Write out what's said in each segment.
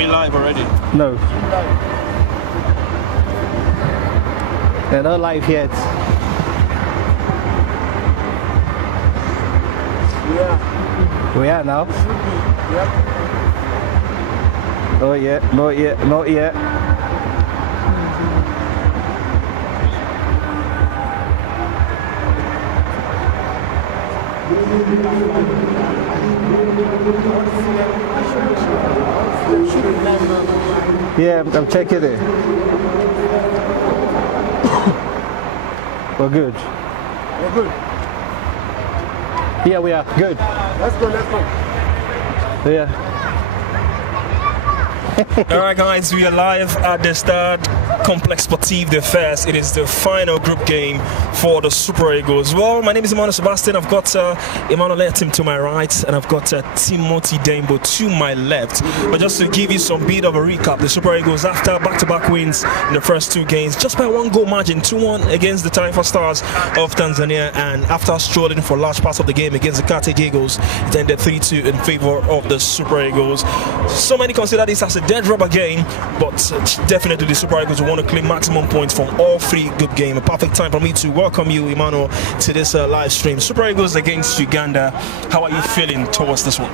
we live already? No. They're not live yet. Yeah. We are now? Yep. Not yet, not yet, not yet. Yeah, I'm checking it. We're good. We're good. Yeah, we are good. Let's go, let's go. Yeah. Alright guys, we are live at the Stade Complexe Sportif de Fès. It is the final group game for the Super Eagles. Well, my name is Emmanuel Sebastian. I've got Emmanuel Etim to my right and I've got Timothy Dembo to my left. But just to give you some bit of a recap, the Super Eagles, after back-to-back wins in the first two games, just by one goal margin, 2-1 against the Taifa Stars of Tanzania, and after strolling for large parts of the game against the Carthage Eagles, it ended 3-2 in favor of the Super Eagles. So many consider this as a dead rubber game, but definitely the Super Eagles will want to claim maximum points from all three good games. A perfect time for me to welcome you, Emmanuel, to this live stream. Super Eagles against Uganda. How are you feeling towards this one?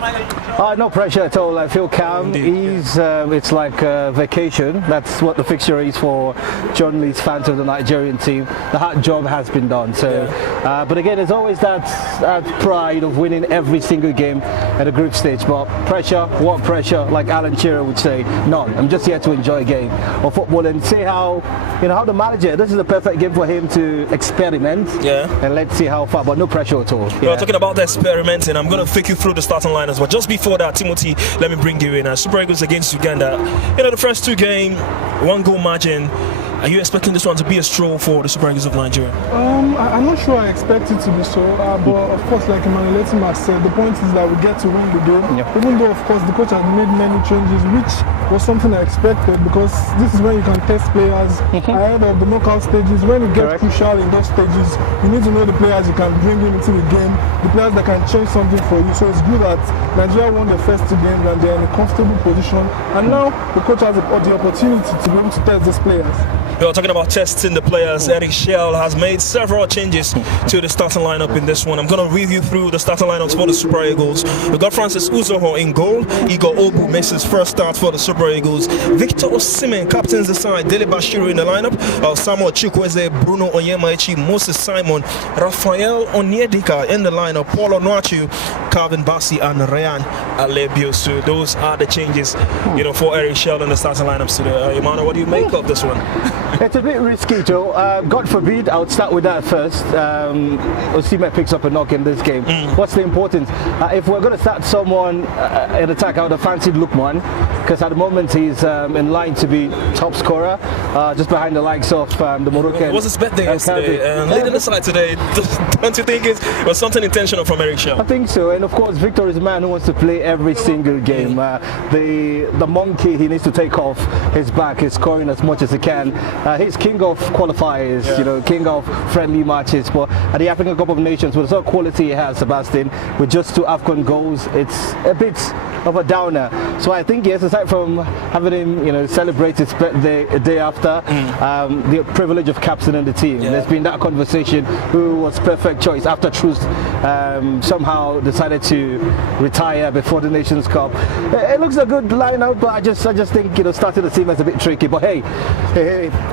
No pressure at all. I feel calm. It's like a vacation. That's what the fixture is for John Lee's fans of the Nigerian team. The hard job has been done. So, yeah. But again, there's always that pride of winning every single game at the group stage. But pressure, what pressure? Like Alan Shearer would say, none. I'm just here to enjoy a game of football and see how the manager. This is the perfect game for him to experiment. Yeah. And let's see how far. But no pressure at all. Well, talking about the experimenting, I'm going to take you through the starting lineups. But just before that, Timothy, let me bring you in. Super Eagles against Uganda. The first two games, one goal margin. Are you expecting this one to be a stroll for the Super Eagles of Nigeria? I'm not sure I expect it to be so, but of course, like Emmanuel Etim has said, the point is that we get to win the game. Yeah. Even though, of course, the coach has made many changes, which was something I expected, because this is when you can test players ahead of the knockout stages. When you get crucial in those stages, you need to know the players you can bring into the game, the players that can change something for you. So it's good that Nigeria won the first two games and they're in a comfortable position. And now the coach has the opportunity to be able to test these players. We're talking about testing the players. Eric Shell has made several changes to the starting lineup in this one. I'm going to read you through the starting lineups for the Super Eagles. We've got Francis Uzoho in goal. Igor Obu makes his first start for the Super Eagles. Victor Osimhen captains the side. Dele Bashiru in the lineup. Samuel Chukwueze, Bruno Onyemaechi, Moses Simon, Rafael Onyedika in the lineup. Paul Onuachu, Calvin Bassi, and Ryan Alebiosu. Those are the changes, for Eric Shell in the starting lineups today. Emmanuel, what do you make of this one? It's a bit risky, Joe. God forbid, I would start with that first. Osimhen picks up a knock in this game. What's the importance? If we're going to start someone in attack, I would have fancied Lookman, because at the moment he's in line to be top scorer, just behind the likes of the Moroccan. It was his birthday yesterday, leading the side today. Don't you think it was something intentional from Eric Shell? I think so, and of course Victor is a man who wants to play every single game. The monkey he needs to take off his back is scoring as much as he can. He's king of qualifiers, king of friendly matches. But at the African Cup of Nations, with the sort of quality he has, Sebastian, with just 2 AFCON goals, it's a bit of a downer. So I think, yes, aside from having him, celebrate his birthday a day after, the privilege of captaining the team, there's been that conversation who was perfect choice after Truth somehow decided to retire before the Nations Cup. It looks a good lineup, but I just think, starting the team is a bit tricky. But hey,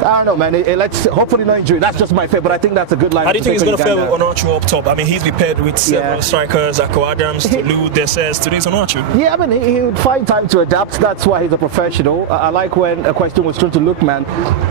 I don't know, man. Let's hopefully no injury. That's just my fair, but I think that's a good lineup. How do you think he's going to fare with Onuachu up top? I mean, he's been paired with several strikers, Ako Adams, Tolu, Desses. Today's Onuachu. Yeah, I mean, he would find time to adapt. That's why he's a professional. I like when a question was thrown to Lookman,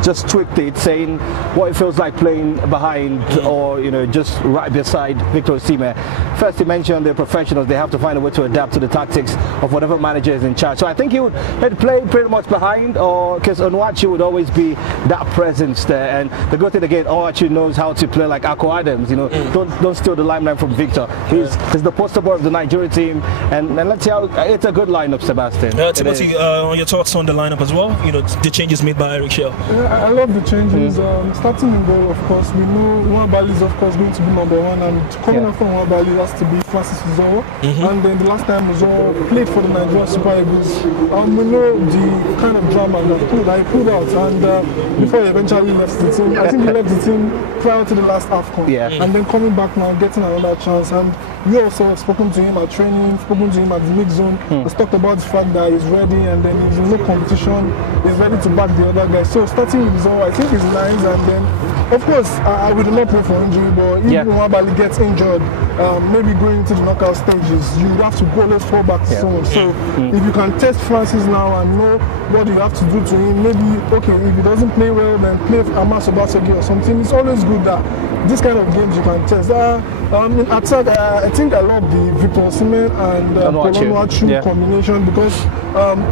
just tweaked it, saying what it feels like playing behind or, just right beside Victor Osimhen. First, he mentioned they're professionals. They have to find a way to adapt to the tactics of whatever manager is in charge. So I think he'd play pretty much behind, or because Onuachu would always be that presence there. And the good thing again, Onuachu knows how to play like Ako Adams. Don't steal the limelight from Victor. He's the poster boy of the Nigerian team, and let's see how it's a good lineup, Sebastian. Timothy, your thoughts on the lineup as well? You know, the changes made by Eric Shell. I love the changes. Starting in goal, of course, we know Nwabali is of course going to be number one, and coming up from Nwabali has to be Francis Uzoro. And then the last time Uzoro played for the Nigeria Super Eagles, we know the kind of drama that he pulled out, and before he eventually left the team. I think he left the team prior to the last AFCON. And then coming back now, getting another chance. And we also have spoken to him at training, spoken to him at the mix zone. He's talked about the fact that he's ready, and then he's in no competition. He's ready to back the other guys. So starting with Uzoro, I think it's nice. And then, of course, I will not pray for injury, but if Nwabali gets injured, maybe going into the knockout stages, you have to go, let's fall back to someone. So if you can test Francis now and know what you have to do to him, maybe, okay, if he doesn't play well, then play Amas Obaseki or something. It's always good that this kind of games you can test. In attack, I think I love the Victor Osimhen and Onuachu combination, because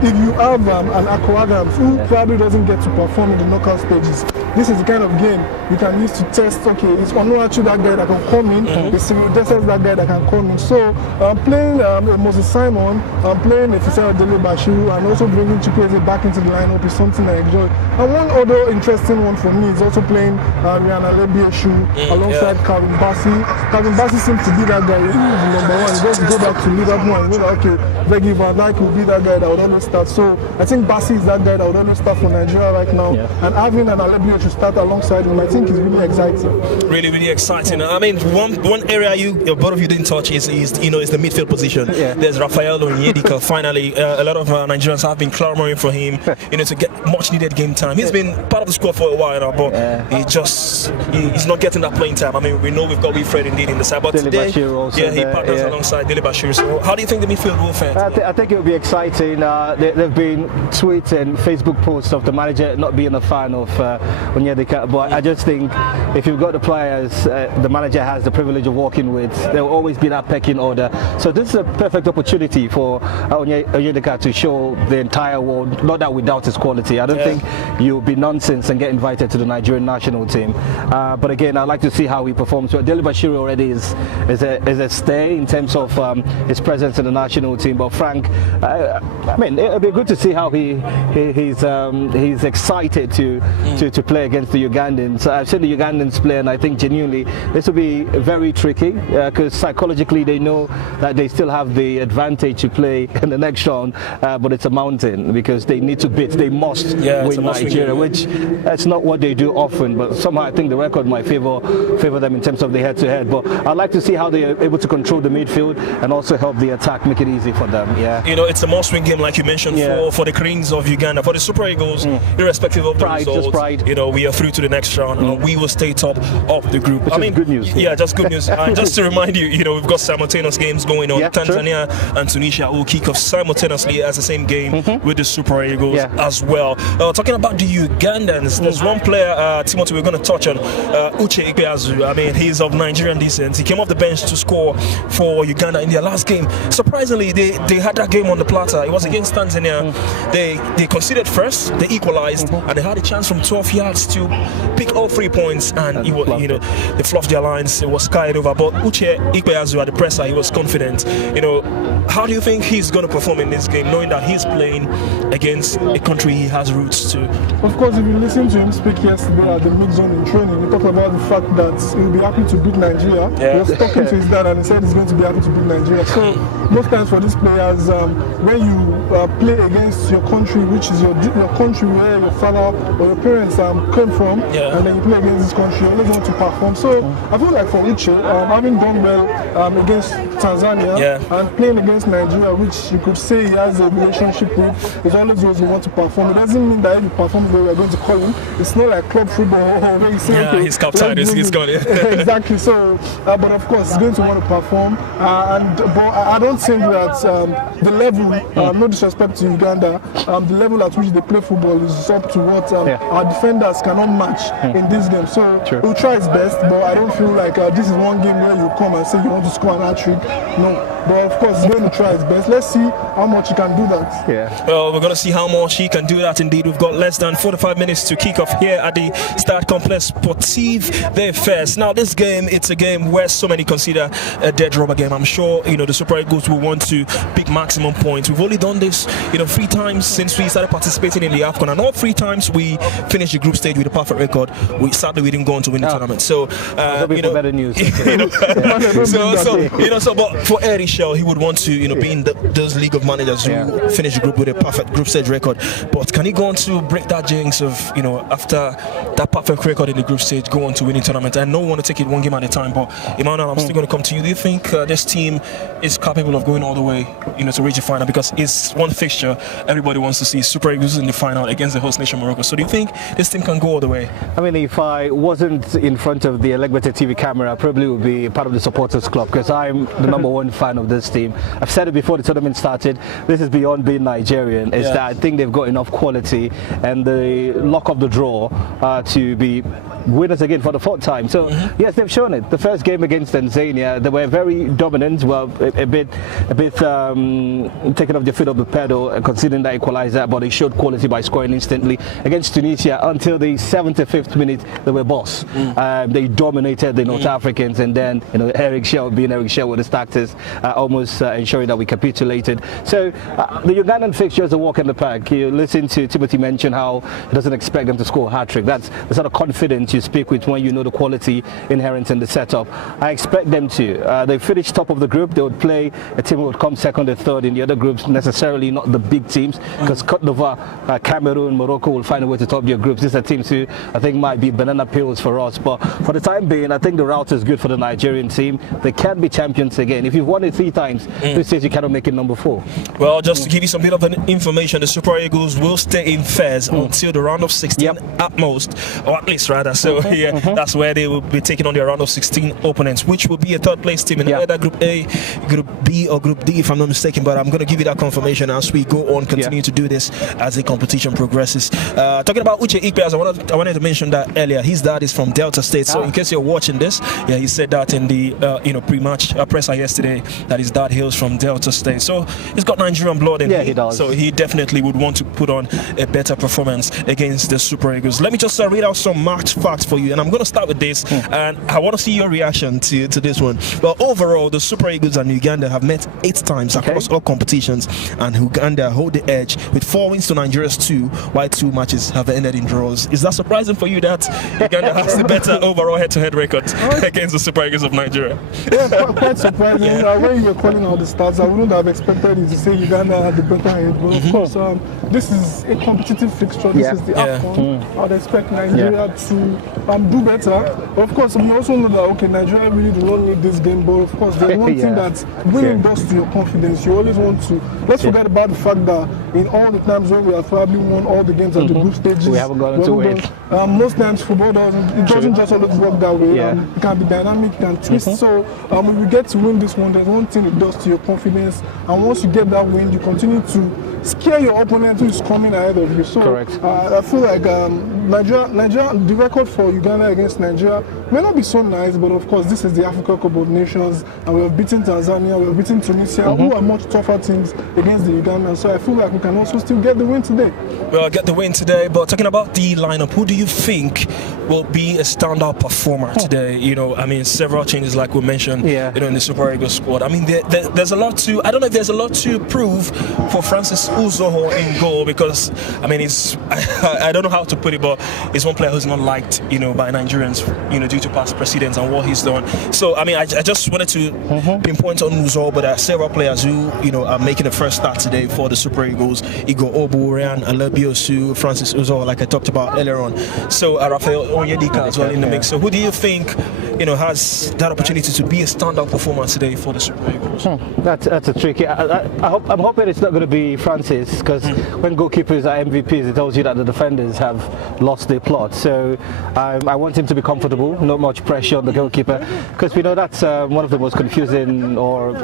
if you have an Akko Adams who probably doesn't get to perform in the knockout stages, this is the kind of game you can use to test, okay, is Onuachu that guy that can come in, is Cyril Dessers that guy that can come in. So playing Moses Simon, playing Efisero Dele Bashiru, and also bringing Chukwueze back into the lineup is something I enjoy. And one other interesting one for me is also playing Rihanna Lebieshu alongside Calvin Bassey. Calvin Bassey seems to be that guy, he's the number one. He just go back to Liverpool and go, okay, Vegi Van Dijk will be that guy that would always start. So I think Bassey is that guy that would always start for Nigeria right now. And having an Alebioshu to start alongside him, I think is really exciting. Really, really exciting. I mean, one area both of you didn't touch is the midfield position. There's Rafael Onyedika. Finally, a lot of Nigerians have been clamoring for him, to get much needed game time. He's been part of the squad for a while now, but he's not getting that playing time. I mean, we know we've got Wilfred indeed in the side, but today, he partners alongside Dele Bashiru. So how do you think the midfield will fare? I think it will be exciting. There've been tweets and Facebook posts of the manager not being a fan of Onyedika, but I just think if you've got the players the manager has the privilege of working with, there will always be that pecking order. So this is a perfect opportunity for Onyedika to show the entire world, not that we doubt his quality. I don't think you'll be nonsense and get invited to the Nigerian national team. But again, I'd like to see how he performs. So Dele Bashiru already is a stay in terms of his presence in the national team. But Frank, I mean, it'll be good to see how he's excited to play against the Ugandans. I've seen the Ugandans play, and I think genuinely this will be very tricky because psychologically they know that they still have the advantage to play in the next round, but it's a mountain because they need to beat, they must win Nigeria, which that's not what they do often, but somehow I think the record might favor them in terms of the head-to-head. But I'd like to see how they're able to control the midfield and also help the attack, make it easy for them. It's a must-win game, like you mentioned, for the Cranes of Uganda, for the Super Eagles, irrespective of the results. We are through to the next round. We will stay top of the group. Which is good news. Yeah, just good news. And just to remind you, we've got simultaneous games going on. Tanzania and Tunisia will kick off simultaneously as the same game with the Super Eagles as well. Talking about the Ugandans, there's one player, Timothy, we're going to touch on, Uche Ikpeazu. I mean, he's of Nigerian descent. He came off the bench to score for Uganda in their last game. Surprisingly, they had that game on the platter. It was against Tanzania. They conceded first, they equalized, and they had a chance from 12 yards to pick all 3 points, and they fluffed their lines. It was carried over. But Uche Ikpeazu at the presser, he was confident. How do you think he's going to perform in this game, knowing that he's playing against a country he has roots to? Of course, if you listen to him speak yesterday at the mid zone in training, he talked about the fact that he'll be happy to beat Nigeria. He was talking to his dad and he said he's going to be happy to beat Nigeria. So most times for these players, when you play against your country, which is your country where your father or your parents came from, and then you play against this country, you always want to perform. So I feel like for Uche, having done well against Tanzania and playing against Nigeria, which you could say he has a relationship with, is always those who want to perform. It doesn't mean that if he performs well, we're going to call him. It's not like club football where you say, okay, he's captain, he's gone. Exactly. So, but of course, he's going to want to perform. But I don't think that the level, no disrespect to Uganda, the level at which they play football is up to what our defenders cannot match in this game. So he'll try his best, but I don't feel like this is one game where you come and say you want to score an hat-trick. No. but of course he's going to try his best. Let's see how much he can do that. Yeah. Well, we're going to see how much he can do that indeed. We've got less than 45 minutes to kick off here at the Stade Complexe Sportif de Fes. Now, this game, it's a game where so many consider a dead rubber game. I'm sure, the Super Eagles will want to pick maximum points. We've only done this, 3 times since we started participating in the AFCON, and all 3 times we finished the group stage with a perfect record. Sadly, we didn't go on to win the tournament. So, better news. But for Eddie Shell, he would want to, be in those league of managers who finish the group with a perfect group stage record. But can he go on to break that jinx of, after that perfect record in the group stage, go on to winning tournament? I know we want to take it one game at a time, but Emmanuel, I'm still going to come to you. Do you think this team is capable of going all the way, to reach the final? Because it's one fixture everybody wants to see, Super Eagles in the final against the host nation Morocco. So do you think this team can go all the way? I mean, if I wasn't in front of the Elegbete TV camera, I probably would be part of the supporters club, because I'm the number one fan of this team. I've said it before the tournament started, this is beyond being Nigerian. It's that I think they've got enough quality and the luck of the draw to be winners again for the 4th time. So yes, they've shown it. The first game against Tanzania, they were very dominant. Well, a bit taking off the foot of the pedal, considering that equalizer, but they showed quality by scoring instantly against Tunisia. Until the 75th minute, they were boss. They dominated the North Africans, and then Eric Shell being Eric Shell with his tactics, almost ensuring that we capitulated. So the Ugandan fixture is a walk in the park. You listen to Timothy mention how he doesn't expect them to score a hat-trick. That's the sort of confidence you speak with when you know the quality inherent in the setup. I expect them to. They finished top of the group. They would play a team who would come second or third in the other groups, necessarily not the big teams, because Cote d'Ivoire, Cameroon, Morocco will find a way to top their groups. These are teams who I think might be banana peels for us. But for the time being, I think the route is good for the Nigerian team. They can be champions again. If you've won it 3 times, who says you cannot make it number 4? Well, just to give you some bit of information, the Super Eagles will stay in Fez until the round of 16 at most, or at least rather. So that's where they will be taking on their round of 16 opponents, which will be a 3rd place team in either Group A, Group B, or Group D, if I'm not mistaken. But I'm going to give you that confirmation as we go on, continue to do this as the competition progresses. Talking about Uche Ikpe, I wanted to mention that earlier. His dad is from Delta State, so in case you're watching this, he said that in the pre-match presser yesterday, that his dad hails from Delta State. So he's got Nigerian blood in him. He does. So he definitely would want to put on a better performance against the Super Eagles. Let me just read out some match facts for you, and I'm going to start with this, and I want to see your reaction to this one. Well, overall, the Super Eagles and Uganda have met 8 times across all competitions, and Uganda hold the edge with 4 wins to Nigeria's 2, while 2 matches have ended in draws. Is that surprising for you that Uganda has the better overall head-to-head record against the Super Eagles of Nigeria? Yeah, quite surprising. When you were calling out the stats, I wouldn't have expected you to say Uganda had the better head. But of course, this is a competitive fixture. This is the AFCON. I would expect Nigeria to do better. Of course, we also know that Nigeria really do not need this game. But of course, there's one thing that winning does to your confidence. You always want to. Let's forget about the fact that in all the times when we have probably won all the games at the group stages, we haven't gotten to win. Most times football doesn't just always work that way. It can be dynamic, it can twist. So when we get to win this one, there's one thing it does to your confidence. And once you get that win, you continue to scare your opponent who is coming ahead of you. So I feel like Nigeria, the record for Uganda against Nigeria may not be so nice, but of course this is the Africa Cup of Nations, and we have beaten Tanzania, we have beaten Tunisia, who are much tougher teams against the Ugandans. So I feel like we can also still get the win today. Well, get the win today, but talking about the lineup, who do you think will be a standout performer today? I mean, several changes like we mentioned, in the Super Eagles squad. I mean, there's a lot to, I don't know if there's a lot to prove for Francis Uzoho in goal, because, I mean, I don't know how to put it, but it's one player who's not liked, by Nigerians, due to past precedents and what he's done. So, I mean, I just wanted to pinpoint on Uzoho, but there are several players who, are making the first start today for the Super Eagles. Igor Obu, Ryan Alebiosu, Francis Uzoho, like I talked about earlier on. So, Rafael Onyedika as well in the mix. So, who do you think, has that opportunity to be a standout performer today for the Super Eagles? That's a tricky. I'm hoping it's not going to be Francis, because when goalkeepers are MVPs, it tells you that the defenders have lost their plot. So I want him to be comfortable, not much pressure on the goalkeeper, because we know that's one of the most confusing or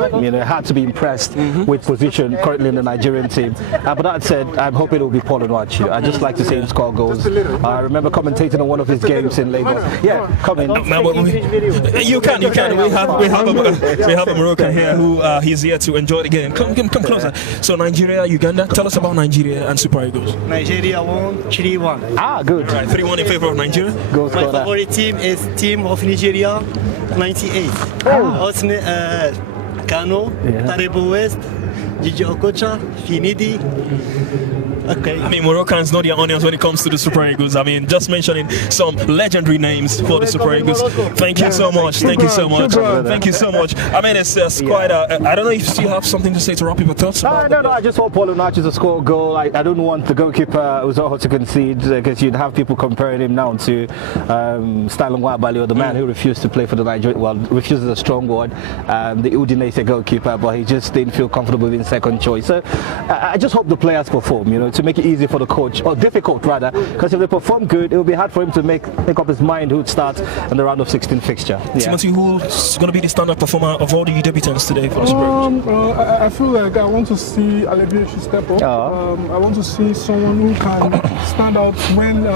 hard to be impressed with position currently in the Nigerian team. But that said, I'm hoping it will be Paul Onwachu. I just like to see him score goals. I remember commentating on one of his games in Lagos. Yeah, come in. You can. We have a Moroccan here who he's here to enjoy the game. Come closer. So Nigeria, Uganda. Tell us about Nigeria and Super Eagles. Nigeria won 3-1. Ah, good. Right, 3-1 in favor of Nigeria. Go My favorite team is team of Nigeria, 98. Osne Kano, Taribo West, Gigi Okocha, Finidi. Okay. I mean, Moroccans know their onions when it comes to the Super Eagles. I mean, just mentioning some legendary names for the Super Eagles. Thank you so much. Thank you so much. Thank you so much. I mean, it's quite a... I don't know if you have something to say to wrap people's thoughts about No, I just want Paulo Nacho to score a goal. I don't want the goalkeeper Uzoho to concede, because you'd have people comparing him now to Stanley Nwabali, or the man who refused to play for the Nigeria. Well, refused is a strong word. The Udinese goalkeeper, but he just didn't feel comfortable being second choice. So I just hope the players perform, you know, to make it easy for the coach, or difficult rather, because if they perform good, it will be hard for him to make up his mind who would start in the round of 16 fixture. Timothy, who's going to be the standout performer of all the debutants today for the Super Eagles? I feel like I want to see Alebioshi step up. I want to see someone who can stand out when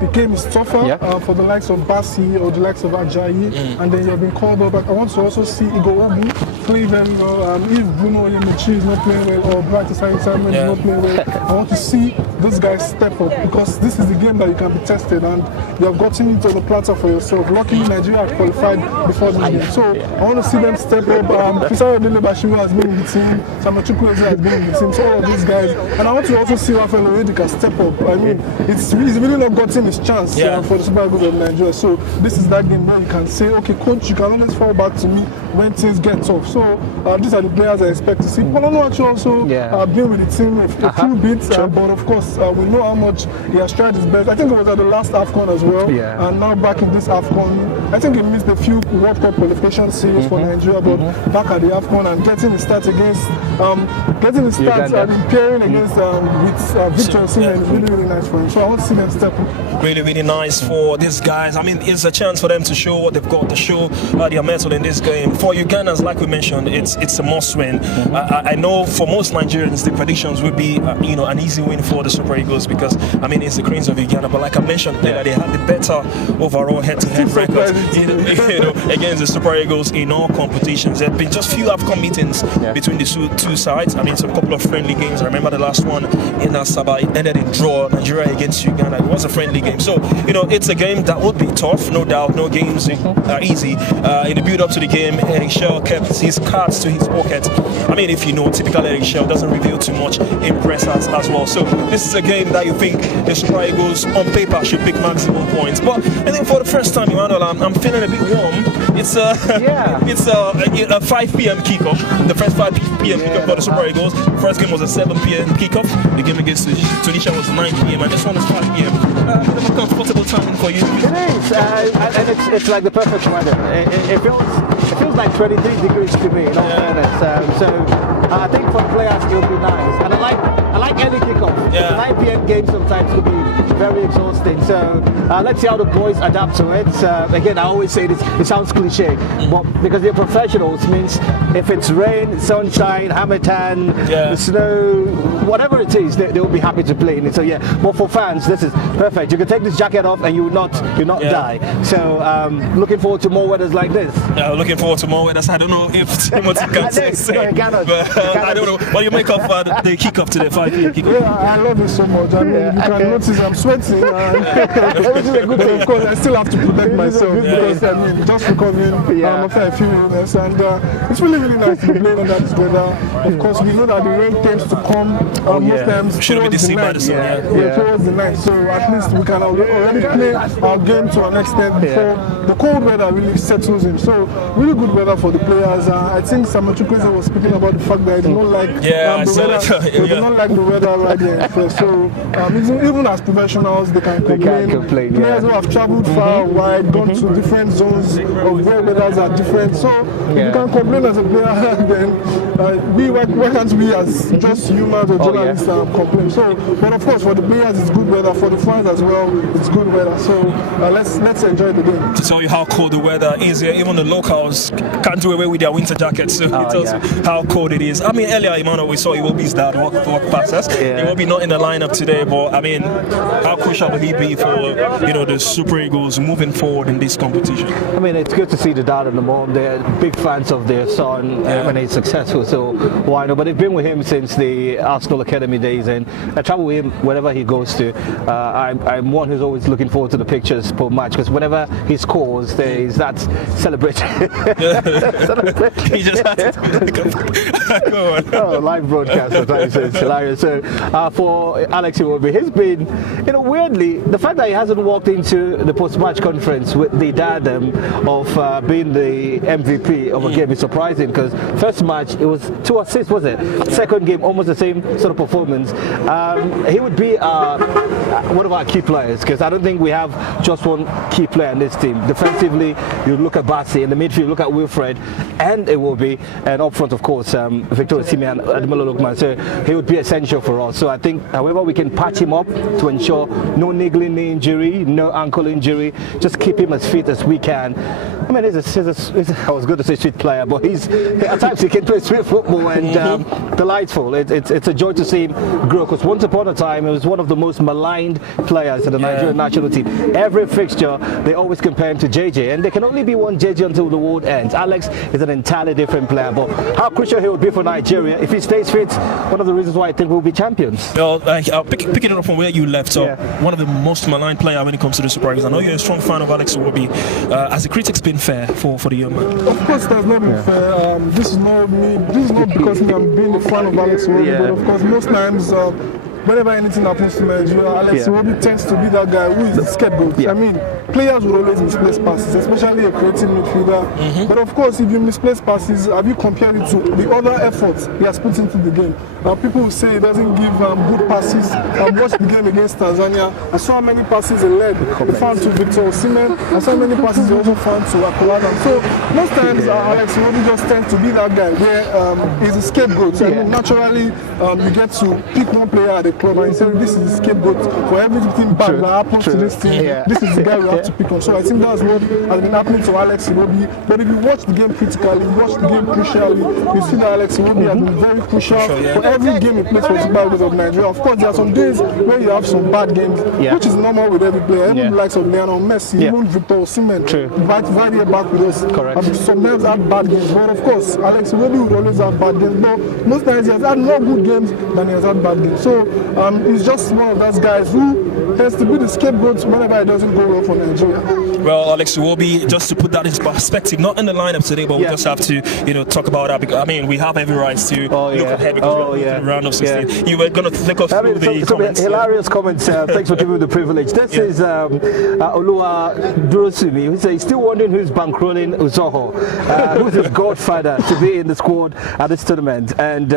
the game is tougher for the likes of Bassi or the likes of Ajayi, and then you've been called up. I want to also see Igor Obi play very well. If Bruno Yemichi is not playing well, or Bright Simon is not playing well, I want to see those guys step up, because this is the game that you can be tested, and you have gotten into the platter for yourself. Luckily, Nigeria had qualified before this game, so I want to see them step up. Fisaro Dele Bashiru has been in the team, Samachukwu has been in the team, so all of these guys, and I want to also see Rafael Onyedika step up. I mean, he's really not gotten his chance for the Super Eagles of Nigeria. So this is that game where you can say, okay, coach, you can always fall back to me when things get tough. So these are the players I expect to see. Paulo Nacho also been with the team a few bits, but of course we know how much he has tried his best. I think it was at the last AFCON as well, and now back in this AFCON. I think he missed a few World Cup qualification series for Nigeria, but back at the AFCON and getting his start against, and pairing against with Victor Osimhen is really, really nice for him. So I want to see them step up. Really nice for these guys. I mean, it's a chance for them to show what they've got to show, their mettle in this game. For Ugandans, like we mentioned, it's a must win. I know for most Nigerians, the predictions will be an easy win for the Super Eagles, because I mean, it's the Cranes of Uganda. But like I mentioned earlier, they had the better overall head-to-head record against the Super Eagles in all competitions. There have been just few AFCON meetings between the two sides. I mean, some couple of friendly games. I remember the last one in Asaba, it ended in draw, Nigeria against Uganda. It was a friendly game. So, it's a game that would be tough, no doubt. No games are easy. In the build-up to the game, Eric Shell kept his cards to his pocket. I mean, if you know, typical Eric Shell doesn't reveal too much in press as well. So this is a game that you think the Super Eagles on paper should pick maximum points. But I think for the first time, Emmanuel, I'm feeling a bit warm. It's a 5 p.m. kickoff. The first 5 p.m. kickoff for the Super Eagles. The first game was a 7 p.m. kickoff. The game against Tunisia was 9 p.m. and this one is 5 p.m. A bit of a comfortable time for you. It is, and it's like the perfect weather. It feels like 23 degrees to me, in all fairness. So I think for the players it will be nice. And I like early kickoff. The 9 p.m. game sometimes will be very exhausting. So let's see how the boys adapt to it. Again, I always say this, it sounds cliche, but because they're professionals, means if it's rain, sunshine, harmattan, the snow, whatever it is, they'll be happy to play in it. So but for fans, this is perfect. You can take this jacket off and you'll not die. So looking forward to more weathers like this. Looking forward to more weathers. I don't know if Timothy can say. I don't know. What you make of the kickoff today, 5 p.m. kickoff? Yeah, I love it so much. I mean, you can notice I'm sweating. Which is a good thing. Of course, I still have to protect myself because I mean, just recovering after a few illness, and it's really, really nice to be playing under this weather. Of course, we know that the rain tends to come most times towards the night. Towards the night. So at least we can already play our game to an extent before the cold weather really settles in. So really good weather for the players. I think Samachukwu was speaking about the fact that he did not like the weather. They do not like the weather right there. So even as professionals, they can complain. Players who have travelled far, wide, gone to different zones of where weathers are different. So you can complain as a player. player, then why can't we as just humans or journalists complain? So, but of course, for the players, it's good weather. For the fans as well, it's good weather. So let's enjoy the game. To tell you how cold the weather is here, even the locals can't do away with their winter jackets. So it tells you how cold it is. I mean, earlier, Emmanuel, we saw Iwobi's dad walk past us. Iwobi not in the lineup today, but I mean, how crucial will he be for the Super Eagles moving forward in this competition? I mean, it's good to see the dad and the mom. They're big fans of their son when he's successful. So why not? But they've been with him since the Arsenal Academy days, and I travel with him wherever he goes to. I'm one who's always looking forward to the pictures per match, because whenever he scores, there is that celebration. He just had to go on. Live broadcast, sometimes it's hilarious. So for Alex Iwobi, he's been, weirdly, the fact that he hasn't walked into the post-match conference with the diadem of being the MVP of a game is surprising, because first match it was 2 assists, was it? Second game, almost the same sort of performance. He would be one of our key players, because I don't think we have just one key player in this team. Defensively, you look at Bassi, in the midfield, look at Wilfred and Iwobi, and up front, of course, Victor Osimhen and Ademola Lookman. So he would be essential for us. So I think, however, we can patch him up to ensure no niggling knee injury, no ankle injury, just keep him as fit as we can. I mean, I was going to say sweet player, but at times he can play sweet football and delightful. It's a joy to see him grow, because once upon a time he was one of the most maligned players in the Nigerian national team. Every fixture they always compare him to JJ, and there can only be one JJ until the world ends. Alex is an entirely different player, but how crucial he would be for Nigeria if he stays fit. One of the reasons why I think we'll be champions. Well, picking it up from where you left, one of the most maligned player when it comes to the Super Eagles. I know you're a strong fan of Alex Iwobi. Has the critics been fair for the young man? Of course, that's not been fair. This is not me. This is not because I'm being a fan of Alex Iwobi, but of course, most times. Whenever anything happens to Nigeria, Alex Iwobi tends to be that guy who is the scapegoat. I mean, players will always misplace passes, especially a creative midfielder. But of course, if you misplace passes, have you compared it to the other efforts he has put into the game? People will say he doesn't give good passes. Watch the game against Tanzania. I saw how many passes he led. He found to Victor Osimhen. I saw how many passes he also found to Akolada. So most times, Alex Iwobi just tends to be that guy where he's a scapegoat. So naturally, you get to pick one player at a club and you say, this is the scapegoat for everything bad that happens to this team. This is the guy we have to pick on. So I think that's what has been happening to Alex Iwobi. But if you watch the game critically, watch the game crucially, you see that Alex Iwobi has been very crucial for every game he plays for the Super Eagles of Nigeria. Of course, there are some days where you have some bad games, which is normal with every player. Even the likes of Lionel Messi, even Victor Osimhen, right here back with us. Sometimes have bad games. But of course, Alex Iwobi would always have bad games. But most times he has had more good games than he has had bad games. So he's just one of those guys who tends to be the scapegoat whenever it doesn't go well for Nigeria. Well, Alex Iwobi, just to put that into perspective, not in the lineup today, but we just have to, talk about that, because I mean, we have every right to look ahead because we're in the round of 16. You were going to take us through the comments. Hilarious comments. Thanks for giving me the privilege. This is Olua Durosumi, who says, still wondering who's bankrolling Uzoho, who's his godfather to be in the squad at this tournament. And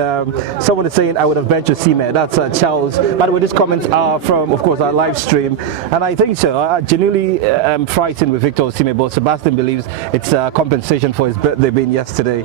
someone is saying, I would have benched Osimhen. That's Charles. By the way, these comments are from, of course, our live stream. And I think so. I genuinely am frightened with Victor Osimhen, but Sebastian believes it's compensation for his birthday being yesterday.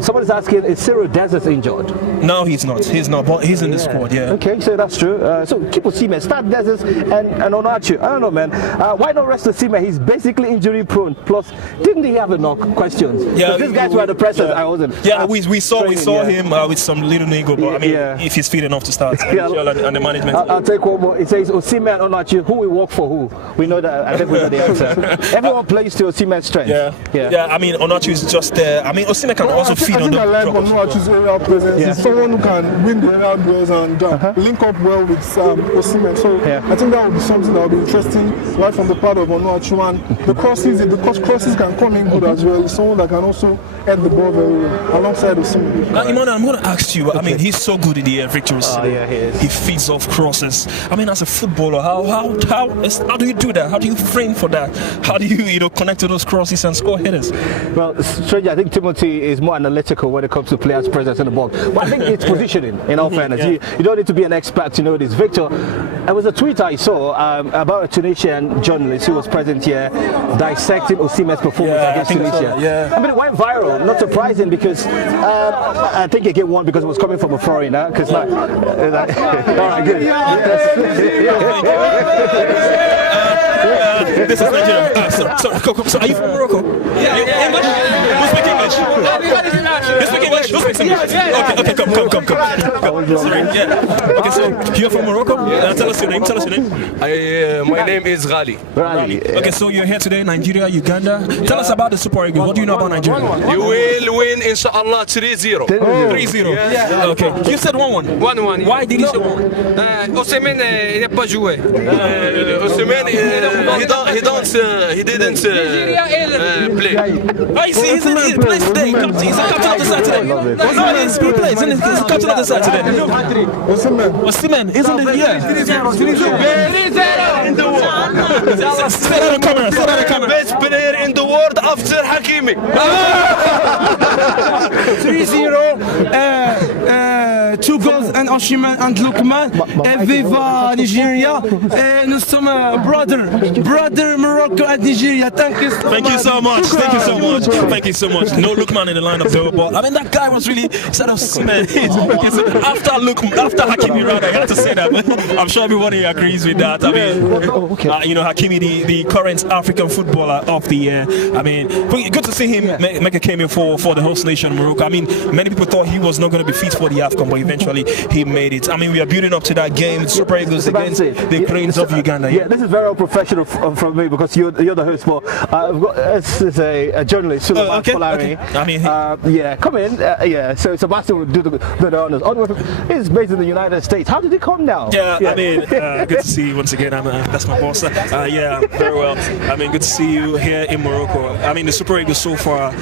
Someone is asking, is Cyril Desert injured? No, he's not. He's not, but he's in the squad, Okay, so that's true. So keep Osimhen, start Desert and Onachu. I don't know, man. Why not rest Osimhen? He's basically injury prone. Plus, didn't he have enough questions? Yeah, these guys were the pressers. I wasn't. Yeah, we saw him with some little niggle, but I mean, if he's fit enough to start, and the management. I'll take one more. It says Osimhen and Onachu, who will work for who? We know that. I think we know the answer. Everyone plays to Osimhen's strength. Yeah. I mean, Onachu is just there. I mean, Osimhen can also feed on the. I think Onachu's aerial presence. He's someone who can win the aerial duels and link up well with Osimhen. So I think that would be something that would be interesting right from the part of Onachu. And the crosses, if the crosses can come in good as well, someone that can also head the ball very well alongside Osimhen. Now, Imran, I'm going to ask you. I mean, he's so good in the air, Victor Osimhen. He feeds off crosses. I mean, as a footballer, how do you do that? How do you frame for that? How do you connect to those crosses and score headers? Well, strangely, I think Timothy is more analytical when it comes to players' presence in the box. But I think it's positioning, in all fairness. You don't need to be an expert to know this. Victor, It was a tweet I saw about a Tunisian journalist who was present here dissecting Osimhen's performance against Tunisia. Yeah. I mean, it went viral. Not surprising because I think he gave one because it was coming from a foreigner. Because all right, good. This is Nigeria. So are you from Morocco? Yeah. English? Who speaks English? You speak English? Who speaks English? Okay, come. Sorry, yeah. Okay, so you're from Morocco? Tell us your name. My name is Ghali. Okay, so you're here today, Nigeria, Uganda. Tell us about the Super Eagles. What do you know about Nigeria? You will win, inshallah, 3-0. 3-0. Yeah. Okay. You said 1-1. 1-1. Why did you say 1-1? Osimhen, il n'a pas joué. Osimhen, he didn't play. I see, he plays today. He's a captain of the side today. He plays, and he's a captain of the side today. Osimhen, isn't it? Yeah. 3-0 in the world. Say that on camera. Best player in the world after Hakimi. 3-0, 2 goals and Osimhen and Lukman. Viva Nigeria. Nous sommes brother Morocco and Nigeria. Thank you so much. Thank you so much. No Lukman in the lineup though, but I mean that guy was really sort of Osimhen. After Hakimi, rather, I had to say that. But I'm sure everybody agrees with that. I mean, Hakimi, the current African footballer of the year. I mean, good to see him make a cameo for the host nation, Morocco. I mean, many people thought he was not going to be fit for the AFCON, but eventually he made it. I mean, we are building up to that game. Super Eagles against the Cranes of Uganda. Yeah, this is very unprofessional from me because you're the host. But this is a journalist. Okay. I mean, come in. So Sebastian will do the honors. He's based in the United States. How did he come down? Yeah. I mean, good to see you once again. That's my boss. Very well. I mean, good to see you here in Morocco. I mean, the Super Eagles so far,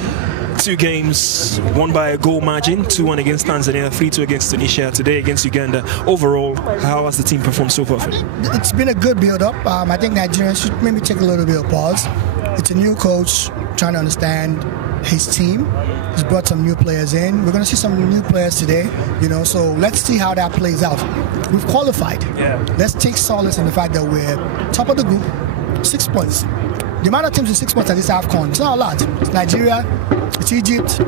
2 games, won by a goal margin, 2-1 against Tanzania, 3-2 against Tunisia, today against Uganda. Overall, how has the team performed so far? It's been a good build-up. I think Nigerians should maybe take a little bit of pause. It's a new coach trying to understand his team. He's brought some new players in. We're going to see some new players today, so let's see how that plays out. We've qualified. Yeah. Let's take solace in the fact that we're top of the group, 6 points. The amount of teams with 6 points at this AFCON, it's not a lot. It's Nigeria, it's Egypt,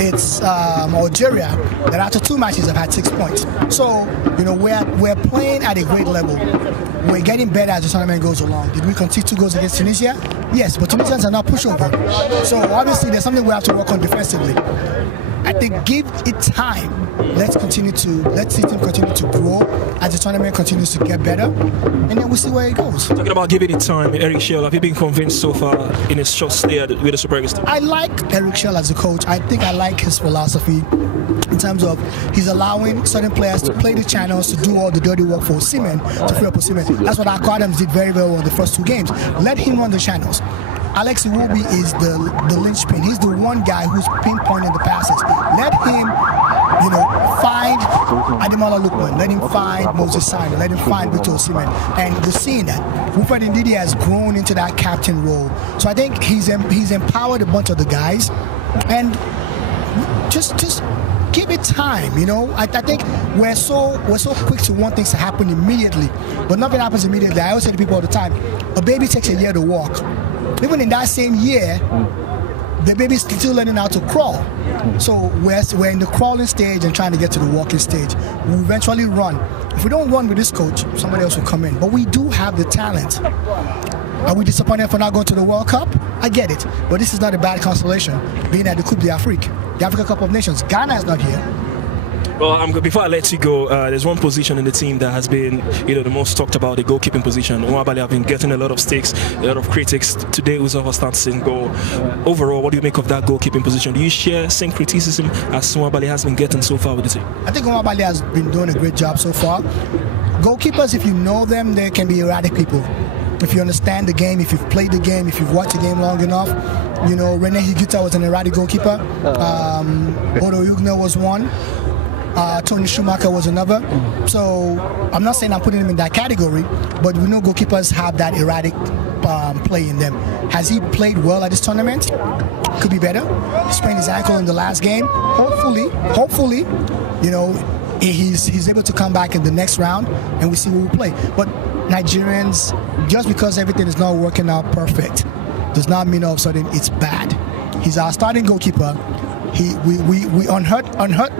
it's Algeria that after 2 matches have had 6 points. So, we're playing at a great level. We're getting better as the tournament goes along. Did we concede 2 goals against Tunisia? Yes, but Tunisians are not pushover. So obviously there's something we have to work on defensively. I think give it time. Let's see team continue to grow as the tournament continues to get better, and then we'll see where it goes. Talking about giving it time, Eric Shell, have you been convinced so far in his short stay with the Super Eagles team? I like Eric Shell as a coach. I think I like his philosophy in terms of he's allowing certain players to play the channels, to do all the dirty work for Osimhen, to free up Osimhen. That's what Akko Adams did very well in the first 2 games. Let him run the channels. Alex Iwobi is the linchpin. He's the one guy who's pinpointing the passes. Let him, find Ademola Lookman. Let him find Moses Simon. Let him find Victor Osimhen. And we're seeing that. Wilfred Ndidi has grown into that captain role. So I think he's empowered a bunch of the guys. And just give it time, I think we're so quick to want things to happen immediately. But nothing happens immediately. I always say to people all the time, a baby takes a year to walk. Even in that same year, the baby's still learning how to crawl. So we're in the crawling stage and trying to get to the walking stage. We'll eventually run. If we don't run with this coach, somebody else will come in. But we do have the talent. Are we disappointed for not going to the World Cup? I get it. But this is not a bad consolation, being at the Coupe d'Afrique, the Africa Cup of Nations. Ghana is not here. Well, before I let you go, there's one position in the team that has been, the most talked about, the goalkeeping position. Nwabali have been getting a lot of stakes, a lot of critics. Today, Uzoho starts in goal. Overall, what do you make of that goalkeeping position? Do you share same criticism as Nwabali has been getting so far with the team? I think Nwabali has been doing a great job so far. Goalkeepers, if you know them, they can be erratic people. If you understand the game, if you've played the game, if you've watched the game long enough, Rene Higuita was an erratic goalkeeper. Bodo Ugna was one. Tony Schumacher was another. So I'm not saying I'm putting him in that category, but we know goalkeepers have that erratic play in them. Has he played well at this tournament? Could be better. He sprained his ankle in the last game. Hopefully, he's able to come back in the next round, and we see what we play. But Nigerians, just because everything is not working out perfect, does not mean all of a sudden it's bad. He's our starting goalkeeper. We unhurt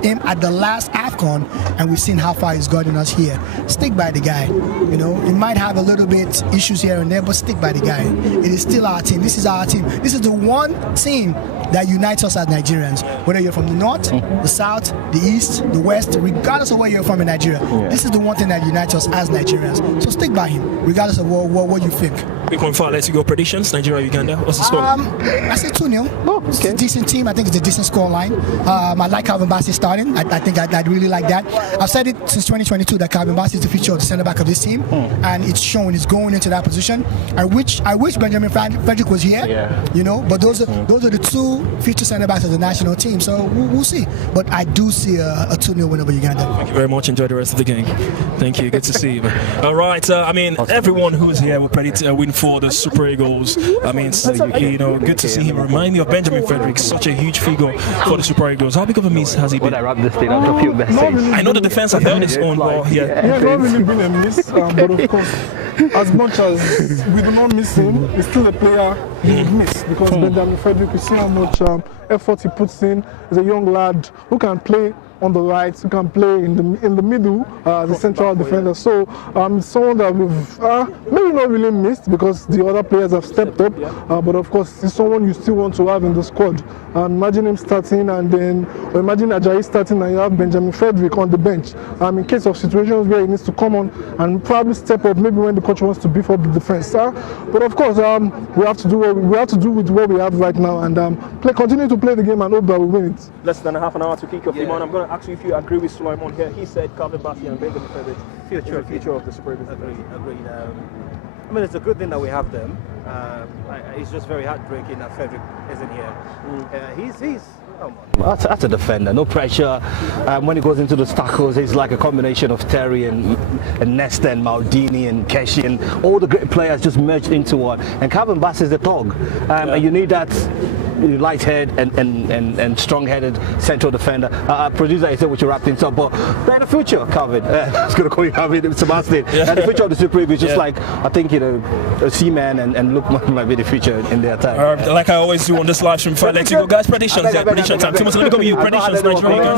him at the last AFCON, and we've seen how far he's gotten us here. Stick by the guy. You know, he might have a little bit issues here and there, but stick by the guy. It is still our team. This is our team. This is the one team that unites us as Nigerians. Whether you're from the north, the south, the east, the west, regardless of where you're from in Nigeria, this is the one thing that unites us as Nigerians. So stick by him, regardless of what you think. Quick one for let's go predictions. Nigeria, Uganda. What's the score? I say 2-0. It's a decent team. I think it's a decent score line. I like Calvin Bassey starting. I think I'd really like that. I've said it since 2022 that Calvin Bassey is the future of the centre back of this team, and it's shown. He's going into that position. I wish Benjamin Frederick was here. You know, but those are the two future centre backs of the national team. So we'll see. But I do see a 2-0 win over Uganda. Thank you very much. Enjoy the rest of the game. Thank you. Good to see you. All right. I mean, everyone who's here will predict a win for the Super Eagles. I mean, you know, good to see him. Remind me of Benjamin Frederick, such a huge figure for the Super Eagles. How big of a miss has he been? When I wrap this thing, I'll drop you a message. I know the defense have held its own, but It's not really been a miss, but of course, as much as we do not miss him, he's still a player you would miss, because Benjamin Frederick, you see how much effort he puts in. He's a young lad who can play on the right, who can play in the middle, the central defender. So it's someone that we've maybe not really missed because the other players have stepped up. But of course, it's someone you still want to have in the squad. Imagine him starting, and then imagine Ajayi starting, and you have Benjamin Frederick on the bench. In case of situations where he needs to come on and probably step up, maybe when the coach wants to beef up the defense. But of course, we have to do with what we have right now, and continue to play the game and hope that we win it. Less than half an hour to kick off. Iman, I'm going to ask you if you agree with Sulaiman here. He said Calvin Bassey and Benjamin Frederick is the future of the Super Eagles. Agreed. I mean, it's a good thing that we have them. It's just very heartbreaking that Frederick isn't here. He's That's a defender, no pressure. When he goes into the tackles, he's like a combination of Terry and Nesta and Maldini and Keshi, and all the great players just merged into one. And Calvin Bassey is the thug, and you need that light head and strong-headed central defender. Producer, I said we should wrap things up, but in the future, Calvin, I was going to call you Calvin, Sebastian. And the future of the Super Eagles is just like, I think, you know, a Seaman and Luke might be the future in their time. Like I always do on this live stream, before I let you go, guys, predictions. Prediction time. Timothée, let me go with you. Predictions, Nigeria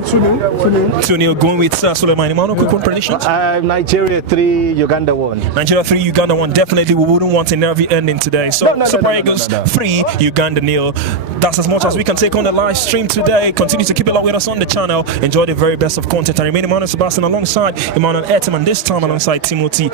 2-0. 2-0, going with Sulaiman. Imano, quick one, predictions. Nigeria 3, Uganda 1. Nigeria 3, Uganda 1. Definitely, we wouldn't want a nervy ending today. So, Super Eagles 3, Uganda 0. That's as much as we can take on the live stream today. Continue to keep it locked with us on the channel. Enjoy the very best of content. I remain Emmanuel Sebastian alongside Emmanuel Etem, and this time alongside Timothy.